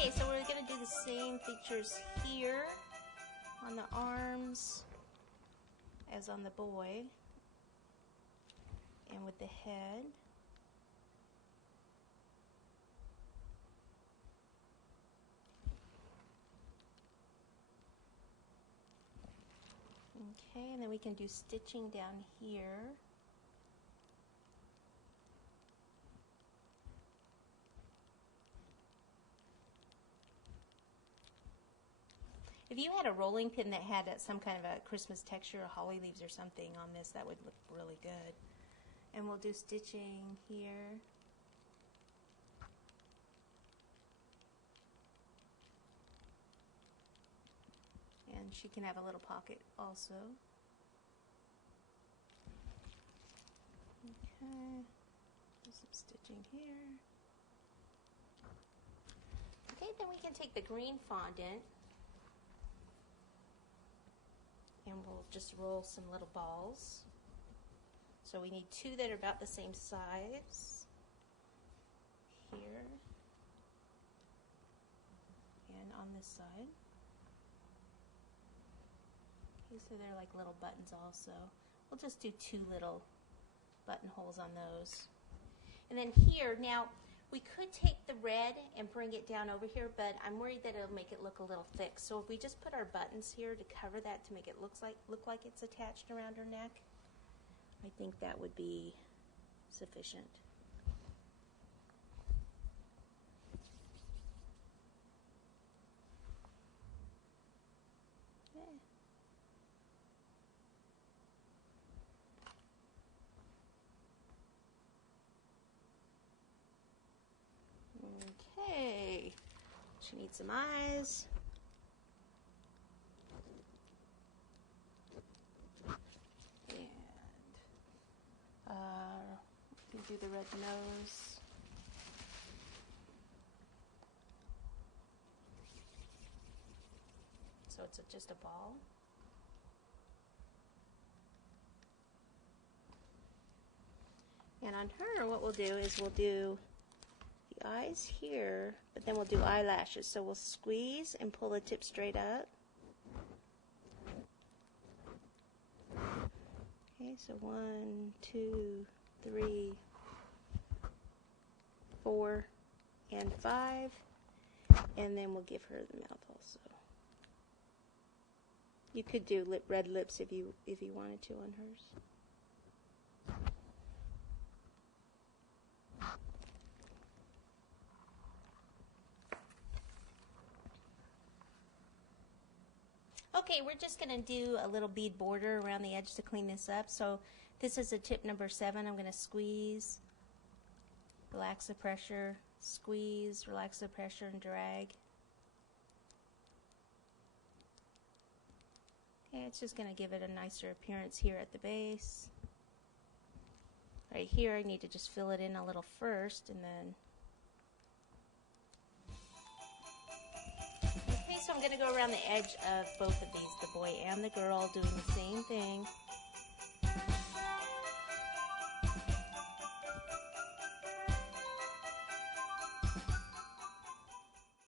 Okay, so we're going to do the same features here on the arms as on the boy, and with the head. Okay, and then we can do stitching down here. If you had a rolling pin that had some kind of a Christmas texture or holly leaves or something on this, that would look really good. And we'll do stitching here. And she can have a little pocket also. Okay, do some stitching here. Okay, then we can take the green fondant and we'll just roll some little balls. So we need two that are about the same size here and on this side. Okay, so they're like little buttons also. We'll just do two little buttonholes on those. And then here, now we could take the red and bring it down over here, but I'm worried that it'll make it look a little thick. So if we just put our buttons here to cover that to make it look like it's attached around her neck, I think that would be sufficient. Okay, she needs some eyes. And we can do the red nose. So it's just a ball. And on her, what we'll do is we'll do the eyes here, but then we'll do eyelashes. So we'll squeeze and pull the tip straight up. Okay, so 1, 2, 3, 4, and 5. And then we'll give her the mouth also. You could do red lips if you wanted to on hers. Okay, we're just going to do a little bead border around the edge to clean this up. So this is a tip number 7. I'm going to squeeze, relax the pressure, squeeze, relax the pressure, and drag. Okay, it's just going to give it a nicer appearance here at the base. Right here, I need to just fill it in a little first, and then so I'm going to go around the edge of both of these, the boy and the girl, doing the same thing.